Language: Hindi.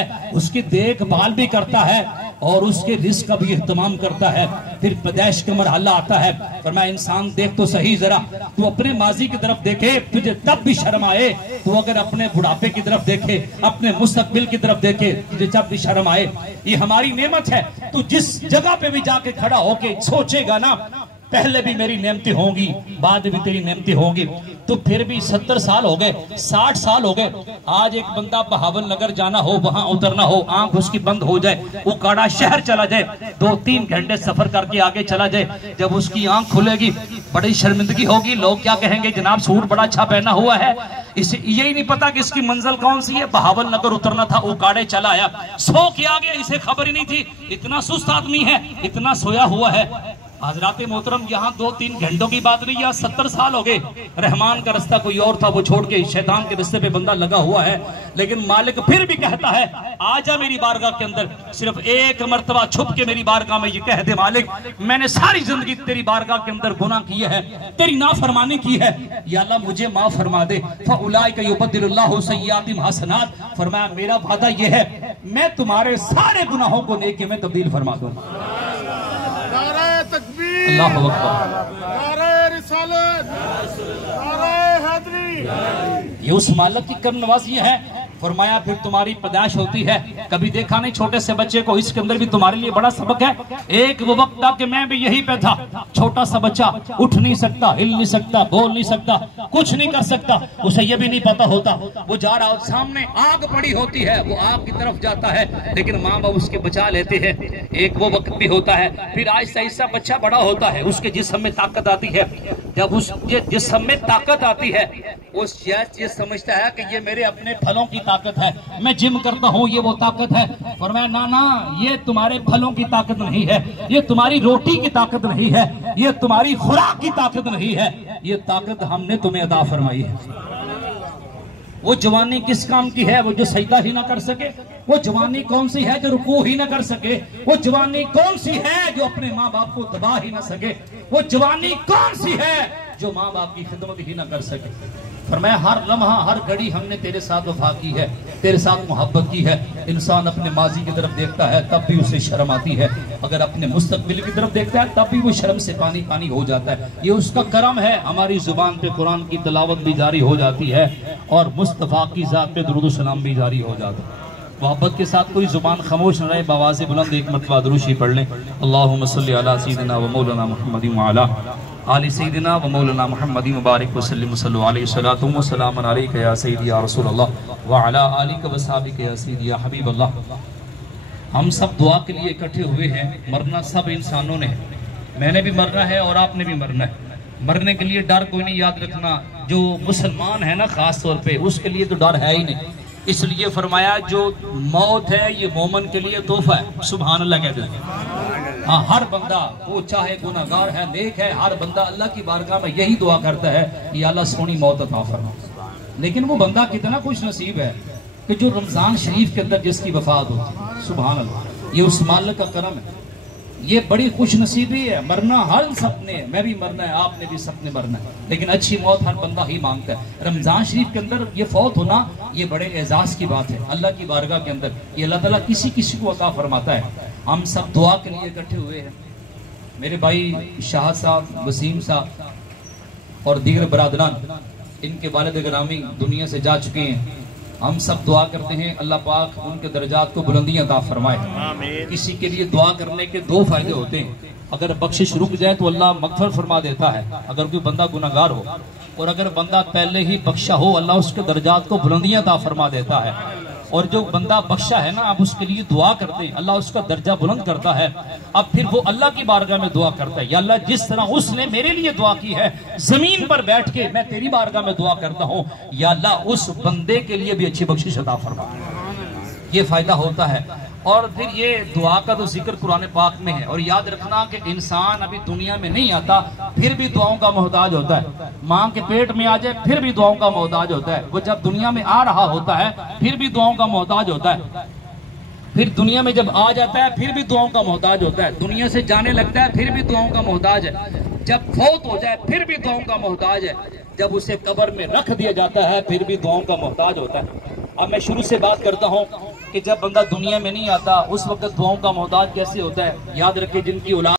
है, उसकी देखभाल भी करता है और उसके रिस्क का भी एहतमाम करता है। फिर पैदाइश का मरहला आता है, फरमाया इंसान देख तो सही जरा, तू अपने माजी की तरफ देखे तुझे तब भी शर्म आए, तू अगर अपने बुढ़ापे की तरफ देखे, अपने मुस्तकबिल की तरफ देखे, तुझे जब भी शर्म आए। ये हमारी नेमत है। तू जिस जगह पे भी जाके खड़ा होके सोचेगा ना पहले भी मेरी नेमतें होंगी, बाद में भी तेरी नेमतें होंगी, तो फिर भी 70 साल हो गए, 60 साल हो गए, आज एक बंदा बहावल नगर जाना हो, वहां उतरना हो, आंख उसकी बंद हो जाए, वो काड़ा शहर चला जाए, 2-3 घंटे सफर करके आगे चला जाए, जब उसकी आंख खुलेगी बड़ी शर्मिंदगी होगी। लोग क्या कहेंगे, जनाब सूट बड़ा अच्छा पहना हुआ है, इसे यही नहीं पता कि इसकी मंजिल कौन सी है। बहावल नगर उतरना था, वो काड़े चला आया, सो के आ गया, इसे खबर ही नहीं थी, इतना सुस्त आदमी है, इतना सोया हुआ है। हजराते मोहतरम, यहाँ 2-3 घंटों की बात नहीं, यहाँ 70 साल हो गए। रहमान का रास्ता कोई और था, वो छोड़ के शैतान के रास्ते पे बंदा लगा हुआ है, लेकिन मालिक फिर भी कहता है आजा मेरी बारगाह के अंदर, सिर्फ एक मर्तबा छुप के मेरी बारगाह में ये कह दे, मालिक मैंने सारी जिंदगी तेरी बारगाह के अंदर गुनाह किए है, तेरी नाफरमानी की है, या अल्लाह मुझे माफ फरमा दे। फउलाइका युबद्दिलुल्लाहु सय्यातिहिम हसनात, फरमाया मेरा वादा ये है मैं तुम्हारे सारे गुनाहों को नेकी में तब्दील फरमा दूंगा। अल्लाह अकबर, ये उस मालिक की करम नवाज़ी है। फरमाया फिर तुम्हारी पैदाइश होती है, कभी देखा नहीं छोटे से बच्चे को, इसके अंदर भी तुम्हारे लिए बड़ा सबक है। एक वो वक्त था कि मैं भी यही पे था, छोटा सा बच्चा, उठ नहीं सकता, हिल नहीं सकता, बोल नहीं सकता, कुछ नहीं कर सकता, उसे ये भी नहीं पता होता, वो जा रहा हो, सामने आग पड़ी होती है, वो आग की तरफ जाता है, लेकिन माँ बाप उसके बचा लेते हैं। एक वो वक्त भी होता है। फिर आहिस्ता आहिस्ता बच्चा बड़ा होता है, उसके जिस्म में ताकत आती है, जब उस जिस्म में ताकत आती है, उस ये समझता है कि ये मेरे अपने फलों की ताकत है, मैं जिम करता हूँ ये वो ताकत है। फरमाया ना ना, ये तुम्हारे फलों की ताकत नहीं है, ये तुम्हारी रोटी की ताकत नहीं है, ये तुम्हारी खुराक की ताकत नहीं है, ये ताकत हमने तुम्हें अता फरमाई है। वो जवानी किस काम की है, वो जो सजदा ही ना कर सके, वो जवानी कौन सी है जो रुकू ही ना कर सके, वो जवानी कौन सी है जो अपने माँ बाप को दबा ही ना सके, वो जवानी कौन सी है जो माँ बाप की खिदमत ही ना कर सके। फरमाया हर लम्हा हर घड़ी हमने तेरे साथ वफा की है, तेरे साथ मोहब्बत की है। इंसान अपने माजी की तरफ देखता है तब भी उसे शर्म आती है, अगर अपने मुस्तकबिल की तरफ देखता है तब भी वो शर्म से पानी पानी हो जाता है। ये उसका करम है, हमारी जुबान पे कुरान की तिलावत भी जारी हो जाती है और मुस्तफ़ा की ज़ात पे दुरूद सलाम भी जारी हो जाता है। मोहब्बत के साथ कोई जुबान खामोश न रहे, बवाज़ बुलंद एक मरतबा दुरूशी पढ़ लें। अल्लाहुम्मा सल्ली अला सय्यिदिना व मौलाना मुहम्मदिन व अला आलि सय्यिदिना व मौलाना मुहम्मदिन मुबारक वसल्लम सल्लल्लाहु अलैहि सलातु व सलामुन अलैका या सय्यदी या रसूल अल्लाह व अला आलिका व सहाबिका या सय्यदी या हबीब अल्लाह। हम सब दुआ के लिए इकट्ठे हुए हैं। मरना सब इंसानों ने, मैंने भी मरना है और आपने भी मरना है। मरने के लिए डर कोई नहीं, याद रखना जो मुसलमान है ना खास तौर पे, उसके लिए तो डर है ही नहीं। इसलिए फरमाया जो मौत है ये मोमन के लिए तोहफा है। सुभान अल्लाह कहते हैं। हाँ, हर बंदा वो चाहे गुनाहगार है नेक है, हर बंदा अल्लाह की बारगाह में यही दुआ करता है कि अल्लाह सोनी मौत अता फरमा। लेकिन वो बंदा कितना खुश नसीब है कि जो रमजान शरीफ के अंदर जिसकी वफात होती है। सुभान अल्लाह, ये उस मालिक का करम है, ये बड़ी खुश नसीबी है। मरना हर सपने, मैं भी मरना है, आपने भी सपने मरना है, लेकिन अच्छी मौत हर बंदा ही मांगता है। रमजान शरीफ के अंदर ये फौत होना ये बड़े एजाज की बात है अल्लाह की बारगाह के अंदर, ये अल्लाह ताला किसी किसी को अता फरमाता है। हम सब दुआ के लिए इकट्ठे हुए हैं। मेरे भाई शाह साहब, वसीम साहब और दीगर बरादरान, इनके वालिद गिरामी दुनिया से जा चुके हैं। हम सब दुआ करते हैं अल्लाह पाक उनके दर्जात को बुलंदियां अता फरमाए। किसी के लिए दुआ करने के दो फायदे होते हैं, अगर बख्शिश रुक जाए तो अल्लाह मगफरत फरमा देता है अगर कोई बंदा गुनाहगार हो, और अगर बंदा पहले ही बख्शा हो अल्लाह उसके दर्जात को बुलंदियां अता फरमा देता है। और जो बंदा बख्शा है ना, आप उसके लिए दुआ करते हैं, अल्लाह उसका दर्जा बुलंद करता है। अब फिर वो अल्लाह की बारगाह में दुआ करता है, या अल्लाह जिस तरह उसने मेरे लिए दुआ की है, जमीन पर बैठ के मैं तेरी बारगाह में दुआ करता हूँ, या अल्लाह उस बंदे के लिए भी अच्छी बख्शिश अता फरमा। ये फायदा होता है। और फिर ये दुआ का तो जिक्र कुरान पाक में है। और याद रखना कि इंसान अभी दुनिया में नहीं आता फिर भी दुआओं का मोहताज होता है। माँ के पेट में आ जाए फिर भी दुआओं का मोहताज होता है। वो जब दुनिया में आ रहा होता है फिर भी दुआओं का मोहताज होता है। फिर दुनिया में जब आ जाता है फिर भी दुआओं का मोहताज होता है। दुनिया से जाने लगता है फिर भी दुआओं का मोहताज है। जब फौत हो जाए फिर भी दुआओं का मोहताज है। जब उसे कब्र में रख दिया जाता है फिर भी दुआओं का मोहताज होता है। अब मैं शुरू से बात करता हूँ। कि जब बंदा दुनिया में नहीं आता उस वक्त दुआओं का मोहताज कैसे होता है। याद रखिए जिनकी औलाद